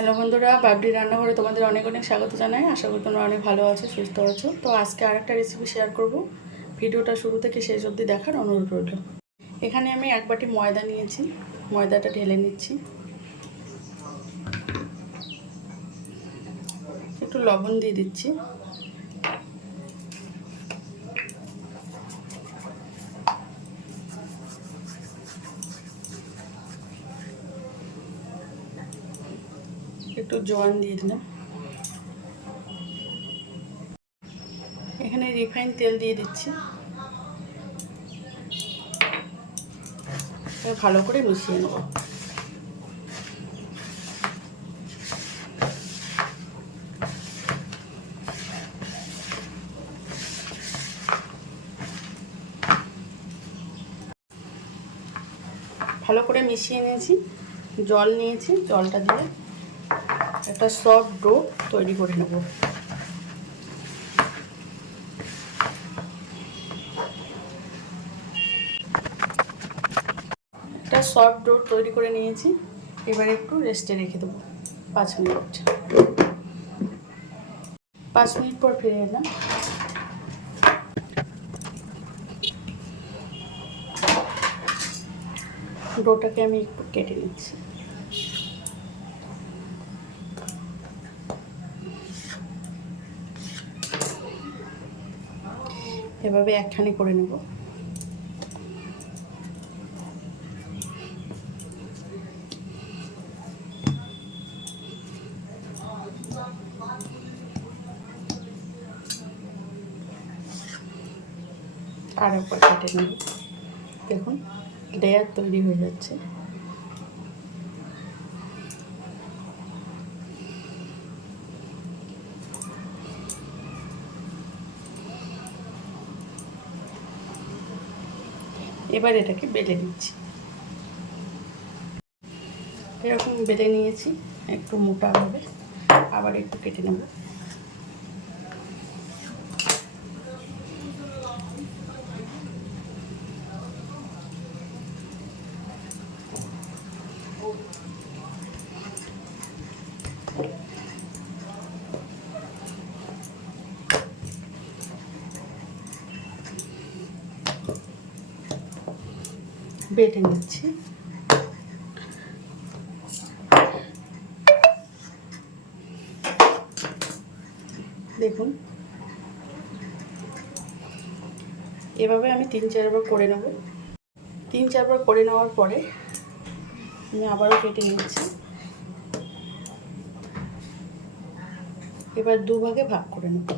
Hello বন্ধুরা, বাবলি রান্নাঘরে তোমাদের অনেক অনেক স্বাগত জানাই। আশা করি তোমরা অনেক ভালো আছো, সুস্থ আছো। তো আজকে আরেকটা রেসিপি শেয়ার করব। ভিডিওটা শুরু থেকে শেষ অবধি দেখার অনুরোধ রইল। এখানে আমি এক বাটি ময়দা নিয়েছি, ময়দাটা ঢেলে নিচ্ছি। একটু লবণ দিয়ে দিচ্ছি। একটু জোয়ান দিয়ে দিলাম। এখানে রিফাইন তেল দিয়ে দিচ্ছি। ভালো করে মিশিয়ে নেব। ভালো করে মিশিয়ে নিয়েছি। জল নিয়েছি, জলটা দিয়ে একটা সফট ডো তৈরি করে নেব। একটা সফট ডো তৈরি করে নিয়েছি। এবার একটু রেস্টে রেখে দেবো 5 মিনিট। 5 মিনিট পর ফিরে এলাম। ডোটাকে আমি একটু কেটে নিচ্ছি। এভাবে একখানি করে নেব। আর একবার কেটে নেব। দেখুন, লেয়ার তৈরি হয়ে যাচ্ছে। এবার এটাকে বেলে নিচ্ছি। এরকম বেলে নিয়েছি, একটু মোটা হবে। আবার একটু কেটে নেব। বেটে নিচ্ছি। দেখুন, এভাবে আমি 3-4 বার করে নেব। 3-4 বার করে নেওয়ার পরে আমি আবারও কেটে নিচ্ছি। এবার দুভাগে ভাগ করে নেব।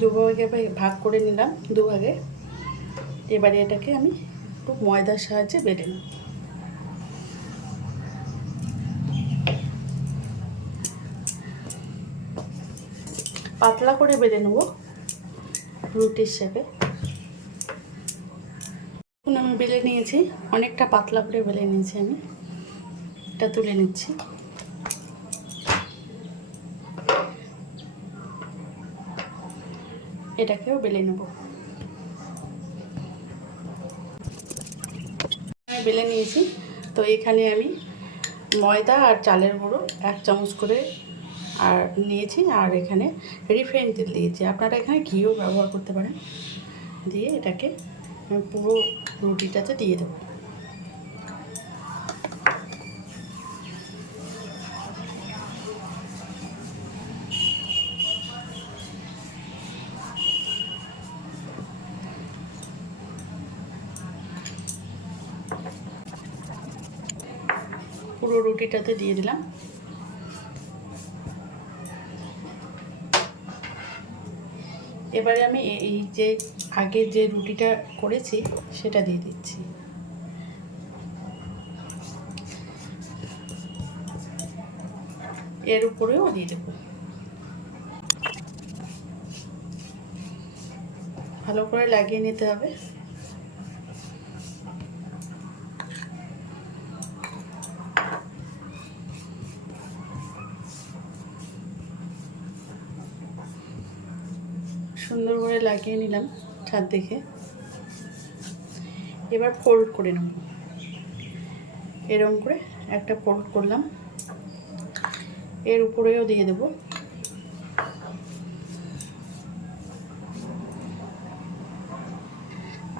দুভাগে ভাগ করে নিলাম, দুভাগে। এবারে এটাকে আমি একটু ময়দার সাহায্যে বেলে নেব। পাতলা করে বেলে নেব, রুটির শেপে। এখন আমি বেলে নিয়েছি, অনেকটা পাতলা করে বেলে নিয়েছি আমি। এটা তুলে নিচ্ছি। এটাকেও বেলে নেব। আমি বেলে নিয়েছি। তো এখানে আমি ময়দা আর চালের গুঁড়ো 1 চামচ করে আর নিয়েছি, আর এখানে রিফাইন তেল দিয়েছি। আপনারা এখানে ঘিও ব্যবহার করতে পারেন। দিয়ে এটাকে পুরো রুটিটাতে দিয়ে দেবো। পুরো রুটিটাতে দিয়ে দিলাম। এবারে আমি এই যে আগে যে রুটিটা করেছি সেটা দিয়ে দিচ্ছি। এর উপরেও দিয়ে দেবো। ভালো করে লাগিয়ে নিতে হবে। সুন্দর করে লাগিয়ে নিলাম ছাদ দেখে। এবার ফোল্ড করে নেব, এরকম করে একটা ফোল্ড করলাম, এর উপরেও দিয়ে দেব।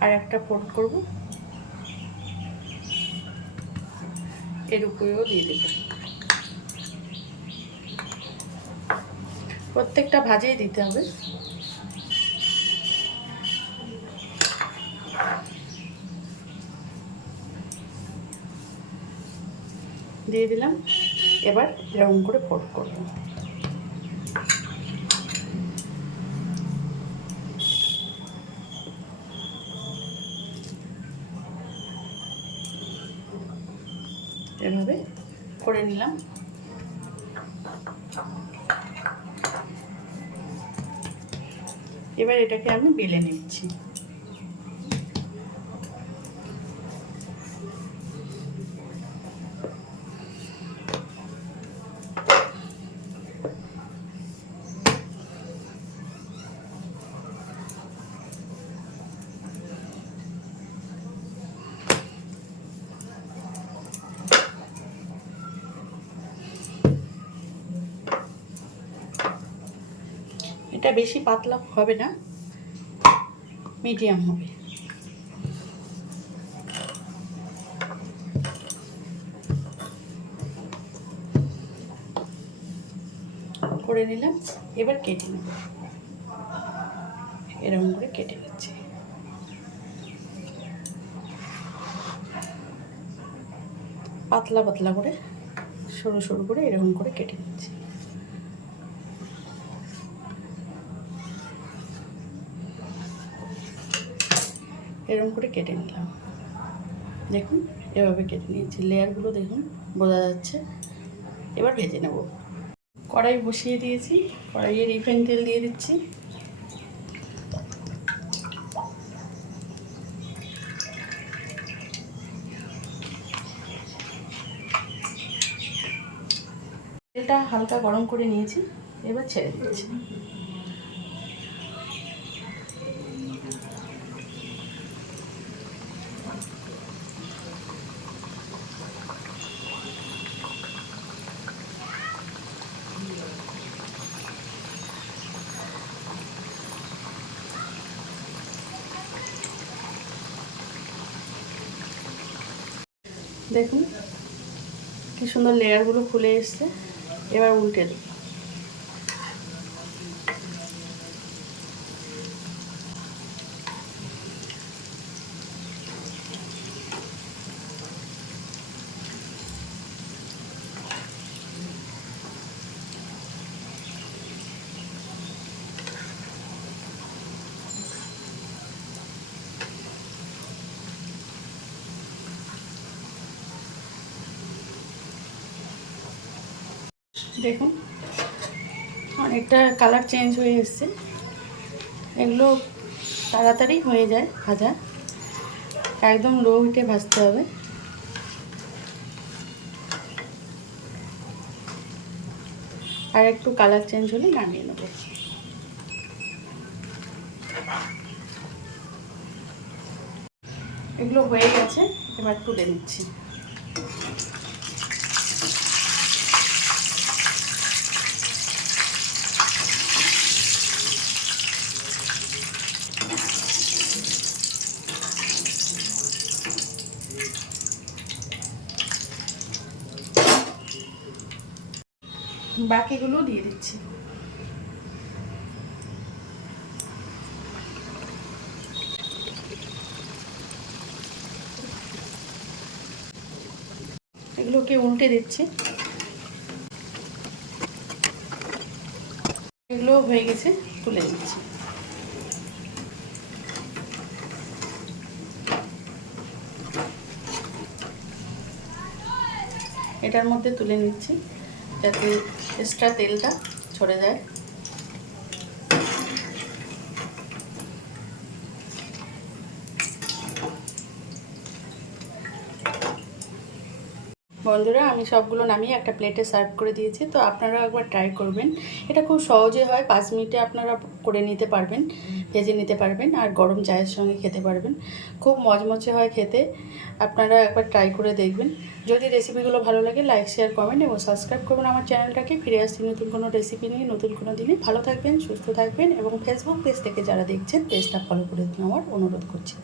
আর একটা ফোল্ড করব, এর উপরেও দিয়ে দেব। প্রত্যেকটা ভাজেই দিতে হবে। দিয়ে দিলাম। এবার এরকম করে ফোল্ড করব। এভাবে করে নিলাম। এবার এটাকে আমি বেলে নিচ্ছি। এটা বেশি পাতলা হবে না, মিডিয়াম হবে। করে নিলাম। এবার কেটে নেব, এরকম করে কেটে নিচ্ছি। পাতলা পাতলা করে, সরু সরু করে এরকম করে কেটে নিচ্ছি। এরকম করে কেটে নিলাম। দেখুন এভাবে কেটে নিয়েছি, লেয়ারগুলো দেখুন বোঝা যাচ্ছে। এবার ভেজে নেব। কড়াই বসিয়ে দিয়েছি, কড়াইয়ে রিফাইন তেল দিয়ে দিচ্ছি। তেলটা হালকা গরম করে নিয়েছি, এবার ছেড়ে দিচ্ছি। দেখুন কি সুন্দর লেয়ারগুলো খুলে এসছে। এবার উল্টে দেব। দেখুন অনেকটা কালার চেঞ্জ হয়ে এসছে। এগুলো তাড়াতাড়ি হয়ে যায় ভাজা, একদম লো হিটে ভাজতে হবে। আর একটু কালার চেঞ্জ হলে নামিয়ে নেব। এগুলো হয়ে গেছে, এবার তুলে নিচ্ছি। বাকিগুলো দিয়ে দিচ্ছি। এগুলোকে উল্টে দিচ্ছি। এগুলো হয়ে গেছে, তুলে দিচ্ছি। এটার মধ্যে তুলে নিচ্ছি যাতে এক্সট্রা তেলটা ছড়ে যায়। বন্ধুরা আমি সবগুলো নামিয়ে একটা প্লেটে সার্ভ করে দিয়েছি। তো আপনারাও একবার ট্রাই করবেন। এটা খুব সহজে হয়, 5 মিনিটে আপনারা করে নিতে পারবেন, ভেজে নিতে পারবেন আর গরম চায়ের সঙ্গে খেতে পারবেন। খুব মচমচে হয় খেতে, আপনারা একবার ট্রাই করে দেখবেন। যদি রেসিপিগুলো ভালো লাগে লাইক, শেয়ার, কমেন্ট এবং সাবস্ক্রাইব করবেন আমার চ্যানেলটাকে। ফিরে আসছি নতুন কোনো রেসিপি নিয়ে নতুন কোনো দিনে। ভালো থাকবেন, সুস্থ থাকবেন এবং ফেসবুক পেজ থেকে যারা দেখছেন পেজটা ফলো করে দিন আমার অনুরোধ করছি।